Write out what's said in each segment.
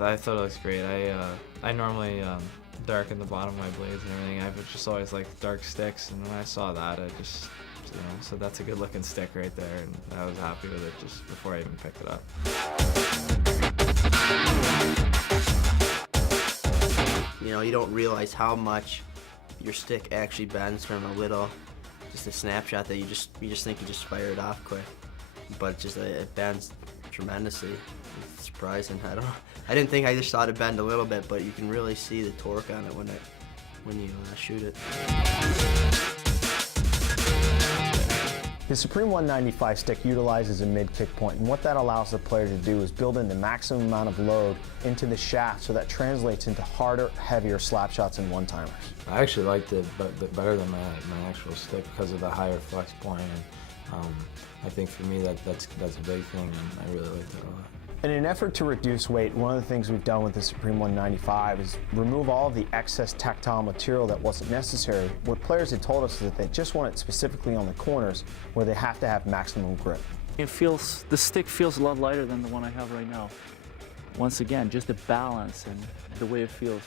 I thought it looks great. I normally darken the bottom of my blades and everything. I've just always liked dark sticks, and when I saw that, I just, so that's a good looking stick right there, and I was happy with it just before I even picked it up. You know, you don't realize how much your stick actually bends from a little, just a snapshot that you just think you just fire it off quick, but just it bends tremendously. It's surprising. I didn't think I just saw it bend a little bit, but you can really see the torque on it when you shoot it. The Supreme 195 stick utilizes a mid-kick point, and what that allows the player to do is build in the maximum amount of load into the shaft, so that translates into harder, heavier slap shots and one-timers. I actually liked it better than my actual stick because of the higher flex point, and I think for me that's a big thing, and I really liked it a lot. In an effort to reduce weight, one of the things we've done with the Supreme 195 is remove all of the excess tactile material that wasn't necessary. What players had told us is that they just want it specifically on the corners where they have to have maximum grip. The stick feels a lot lighter than the one I have right now. Once again, just the balance and the way it feels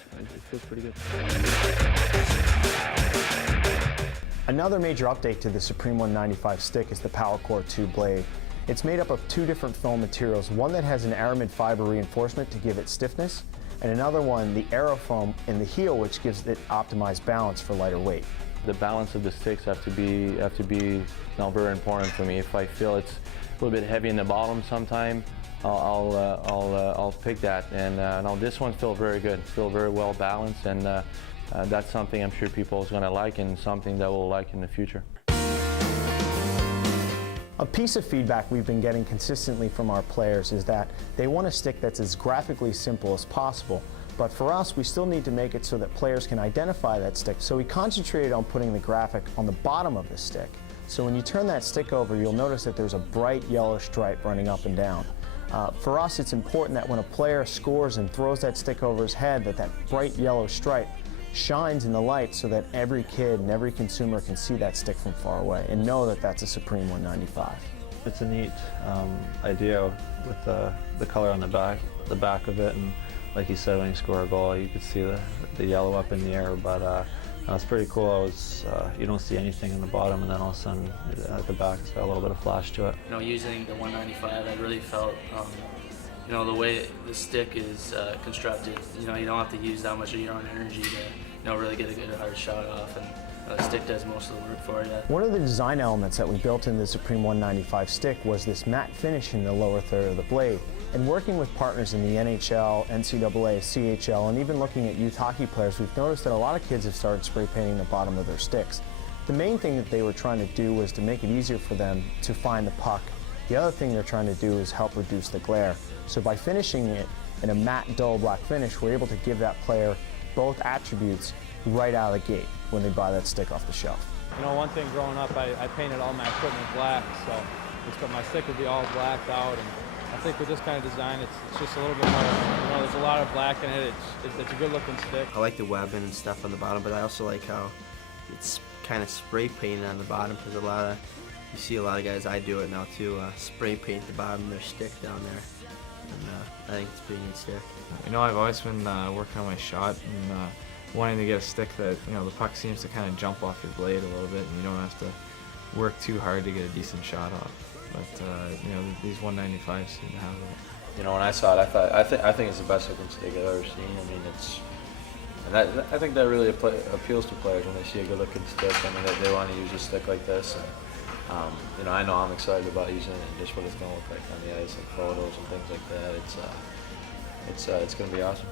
pretty good. Another major update to the Supreme 195 stick is the Power Core 2 blade. It's made up of two different foam materials, one that has an aramid fiber reinforcement to give it stiffness, and another one, the aerofoam in the heel, which gives it optimized balance for lighter weight. The balance of the sticks have to be very important for me. If I feel it's a little bit heavy in the bottom sometime, I'll pick that. And now this one feels very good, very well balanced, and that's something I'm sure people is going to like, and something that we'll like in the future. A piece of feedback we've been getting consistently from our players is that they want a stick that's as graphically simple as possible. But for us, we still need to make it so that players can identify that stick. So we concentrated on putting the graphic on the bottom of the stick. So when you turn that stick over, you'll notice that there's a bright yellow stripe running up and down. For us, it's important that when a player scores and throws that stick over his head, that bright yellow stripe shines in the light so that every kid and every consumer can see that stick from far away and know that that's a Supreme 195. It's a neat idea with the color on the back of it, and like you said, when you score a goal, you could see the yellow up in the air. But it's pretty cool. You don't see anything in the bottom, and then all of a sudden at the back, it's got a little bit of flash to it. You know, using the 195, I really felt. You know, the way the stick is constructed, you know, you don't have to use that much of your own energy to, you know, really get a good hard shot off, and the stick does most of the work for you. One of the design elements that we built in the Supreme 195 stick was this matte finish in the lower third of the blade. And working with partners in the NHL, NCAA, CHL, and even looking at youth hockey players, we've noticed that a lot of kids have started spray painting the bottom of their sticks. The main thing that they were trying to do was to make it easier for them to find the puck. The other thing they're trying to do is help reduce the glare. So by finishing it in a matte, dull black finish, we're able to give that player both attributes right out of the gate when they buy that stick off the shelf. You know, one thing growing up, I painted all my equipment black, so my stick would be all blacked out. And I think with this kind of design, it's just a little bit more, you know, there's a lot of black in it. It's a good looking stick. I like the webbing and stuff on the bottom, but I also like how it's kind of spray painted on the bottom, because you see a lot of guys, I do it now too, spray paint the bottom of their stick down there. And I think it's a pretty neat stick. You know, I've always been working on my shot and wanting to get a stick that, you know, the puck seems to kind of jump off your blade a little bit, and you don't have to work too hard to get a decent shot off. But you know, these 195s seem to have that. You know, when I saw it, I think it's the best looking stick I've ever seen. I mean, I think that really appeals to players when they see a good looking stick. I mean, they want to use a stick like this. And, you know, I know I'm excited about using it and just what it's going to look like on the ice, like photos and things like that. It's going to be awesome.